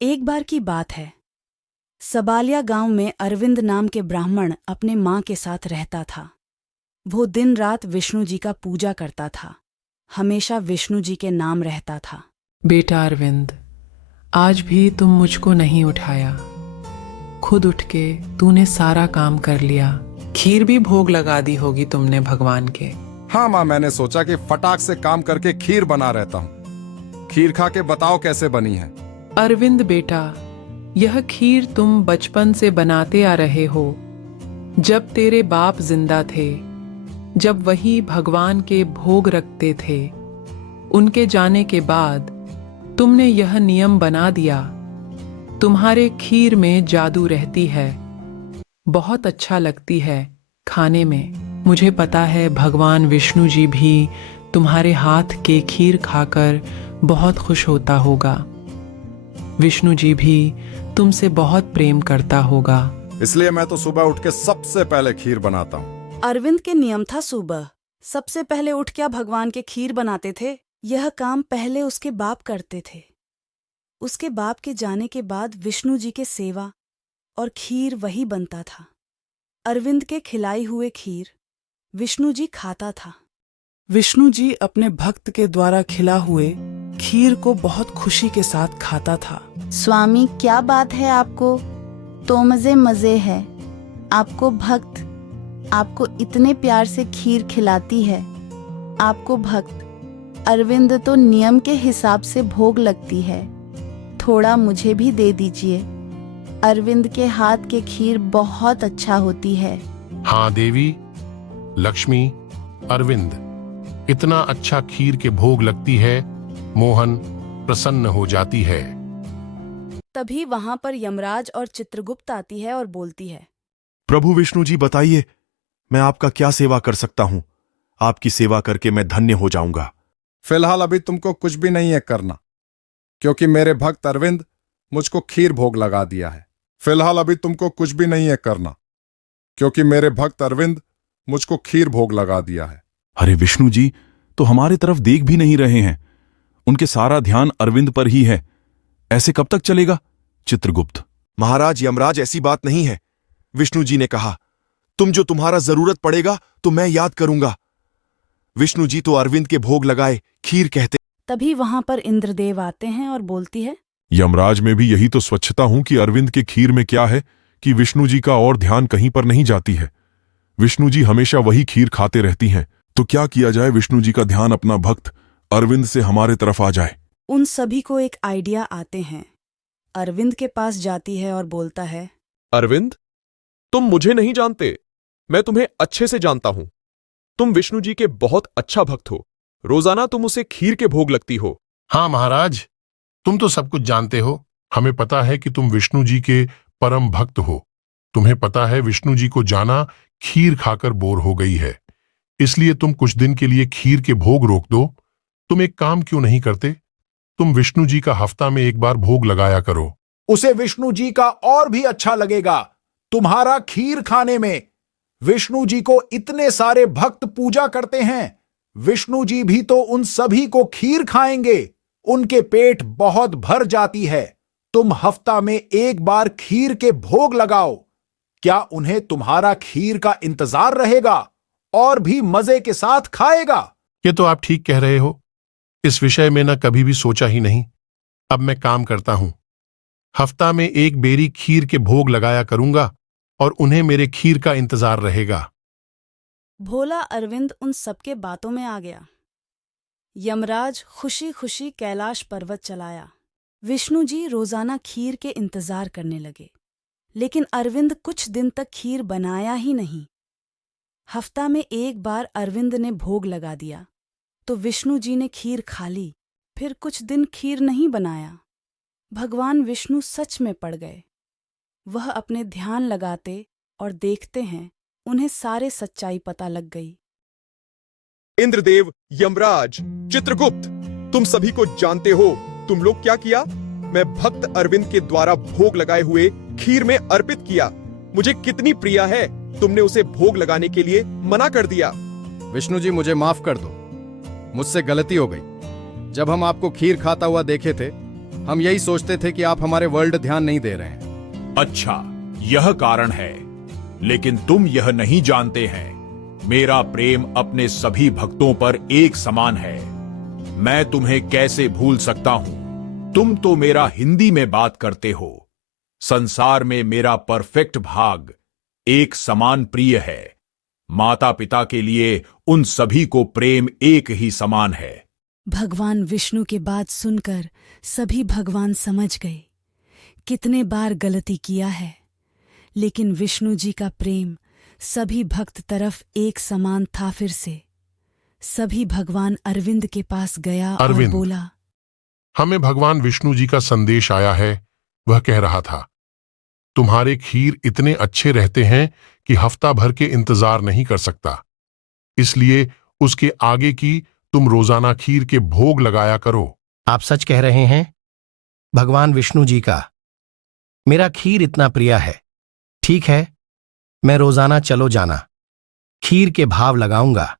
एक बार की बात है। सबालिया गांव में अरविंद नाम के ब्राह्मण अपने माँ के साथ रहता था। वो दिन रात विष्णु जी का पूजा करता था, हमेशा विष्णु जी के नाम रहता था। बेटा अरविंद, आज भी तुम मुझको नहीं उठाया। खुद उठ के तूने सारा काम कर लिया। खीर भी भोग लगा दी होगी तुमने भगवान के। हाँ माँ, मैंने सोचा कि फटाक से काम करके खीर बना रहता हूँ। खीर खा के बताओ कैसे बनी है। अरविंद बेटा, यह खीर तुम बचपन से बनाते आ रहे हो। जब तेरे बाप जिंदा थे, जब वही भगवान के भोग रखते थे, उनके जाने के बाद तुमने यह नियम बना दिया। तुम्हारे खीर में जादू रहती है, बहुत अच्छा लगती है खाने में। मुझे पता है भगवान विष्णु जी भी तुम्हारे हाथ के खीर खाकर बहुत खुश होता होगा। विष्णु जी भी तुमसे बहुत प्रेम करता होगा। इसलिए मैं तो सुबह उठ के सबसे पहले खीर बनाता हूँ। अरविंद के नियम था सुबह सबसे पहले उठ क्या भगवान के खीर बनाते थे। यह काम पहले उसके बाप करते थे। उसके बाप के जाने के बाद विष्णु जी के सेवा और खीर वही बनता था। अरविंद के खिलाई हुए खीर विष्णु जी खाता था। विष्णु जी अपने भक्त के द्वारा खिला हुए खीर को बहुत खुशी के साथ खाता था। स्वामी, क्या बात है आपको तो मजे मजे है। आपको भक्त आपको इतने प्यार से खीर खिलाती है। आपको भक्त अरविंद तो नियम के हिसाब से भोग लगती है। थोड़ा मुझे भी दे दीजिए। अरविंद के हाथ के खीर बहुत अच्छा होती है। हाँ देवी लक्ष्मी, अरविंद इतना अच्छा खीर के भोग लगती है, मोहन प्रसन्न हो जाती है। तभी वहां पर यमराज और चित्रगुप्त आती है और बोलती है, प्रभु विष्णु जी, बताइए मैं आपका क्या सेवा कर सकता हूं। आपकी सेवा करके मैं धन्य हो जाऊंगा। फिलहाल अभी तुमको कुछ भी नहीं है करना, क्योंकि मेरे भक्त अरविंद मुझको खीर भोग लगा दिया है। फिलहाल अभी तुमको कुछ भी नहीं है करना, क्योंकि मेरे भक्त अरविंद मुझको खीर भोग लगा दिया है। अरे विष्णु जी तो हमारे तरफ देख भी नहीं रहे हैं। उनके सारा ध्यान अरविंद पर ही है। ऐसे कब तक चलेगा? चित्रगुप्त, महाराज यमराज, ऐसी बात नहीं है। विष्णु जी ने कहा तुम जो तुम्हारा जरूरत पड़ेगा तो मैं याद करूंगा। विष्णु जी तो अरविंद के भोग लगाए खीर कहते। तभी वहां पर इंद्रदेव आते हैं और बोलती है, यमराज में भी यही तो स्वच्छता हूं कि अरविंद के खीर में क्या है कि विष्णु जी का और ध्यान कहीं पर नहीं जाती है। विष्णु जी हमेशा वही खीर खाते रहती हैं। तो क्या किया जाए विष्णु जी का ध्यान अपना भक्त अरविंद से हमारे तरफ आ जाए। उन सभी को एक आइडिया आते हैं। अरविंद के पास जाती है और बोलता है, अरविंद, तुम मुझे नहीं जानते, मैं तुम्हें अच्छे से जानता हूं। तुम विष्णु जी के बहुत अच्छा भक्त हो। रोजाना तुम उसे खीर के भोग लगती हो। हाँ महाराज, तुम तो सब कुछ जानते हो। हमें पता है कि तुम विष्णु जी के परम भक्त हो। तुम्हें पता है विष्णु जी को जाना खीर खाकर बोर हो गई है, इसलिए तुम कुछ दिन के लिए खीर के भोग रोक दो। तुम एक काम क्यों नहीं करते? तुम विष्णु जी का हफ्ता में एक बार भोग लगाया करो। उसे विष्णु जी का और भी अच्छा लगेगा तुम्हारा खीर खाने में। विष्णु जी को इतने सारे भक्त पूजा करते हैं। विष्णु जी भी तो उन सभी को खीर खाएंगे। उनके पेट बहुत भर जाती है। तुम हफ्ता में एक बार खीर के भोग लगाओ। क्या उन्हें तुम्हारा खीर का इंतजार रहेगा और भी मजे के साथ खाएगा। ये तो आप ठीक कह रहे हो। इस विषय में न कभी भी सोचा ही नहीं। अब मैं काम करता हूं। हफ्ता में एक बेरी खीर के भोग लगाया करूंगा और उन्हें मेरे खीर का इंतजार रहेगा। भोला अरविंद उन सबके बातों में आ गया। यमराज खुशी खुशी कैलाश पर्वत चलाया। विष्णु जी रोजाना खीर के इंतजार करने लगे, लेकिन अरविंद कुछ दिन तक खीर बनाया ही नहीं। हफ्ता में एक बार अरविंद ने भोग लगा दिया तो विष्णु जी ने खीर खा ली। फिर कुछ दिन खीर नहीं बनाया। भगवान विष्णु सच में पड़ गए। वह अपने ध्यान लगाते और देखते हैं, उन्हें सारे सच्चाई पता लग गई। इंद्रदेव, यमराज, चित्रगुप्त, तुम सभी को जानते हो तुम लोग क्या किया। मैं भक्त अरविंद के द्वारा भोग लगाए हुए खीर में अर्पित किया। मुझे कितनी प्रिय है, तुमने उसे भोग लगाने के लिए मना कर दिया। विष्णु जी मुझे माफ कर दो, मुझसे गलती हो गई। जब हम आपको खीर खाता हुआ देखे थे, हम यही सोचते थे कि आप हमारे वर्ल्ड ध्यान नहीं दे रहे हैं। अच्छा, यह कारण है। लेकिन तुम यह नहीं जानते हैं, मेरा प्रेम अपने सभी भक्तों पर एक समान है। मैं तुम्हें कैसे भूल सकता हूं? तुम तो मेरा हिंदी में बात करते हो। संसार में मेरा परफेक्ट भाग एक समान प्रिय है। माता पिता के लिए उन सभी को प्रेम एक ही समान है। भगवान विष्णु के बात सुनकर सभी भगवान समझ गए कितने बार गलती किया है, लेकिन विष्णु जी का प्रेम सभी भक्त तरफ एक समान था। फिर से सभी भगवान अरविंद के पास गया और अरविंद, बोला, हमें भगवान विष्णु जी का संदेश आया है। वह कह रहा था, तुम्हारे खीर इतने अच्छे रहते हैं कि हफ्ता भर के इंतजार नहीं कर सकता, इसलिए उसके आगे की तुम रोजाना खीर के भोग लगाया करो। आप सच कह रहे हैं भगवान विष्णु जी का मेरा खीर इतना प्रिय है। ठीक है, मैं रोजाना चलो जाना खीर के भाव लगाऊंगा।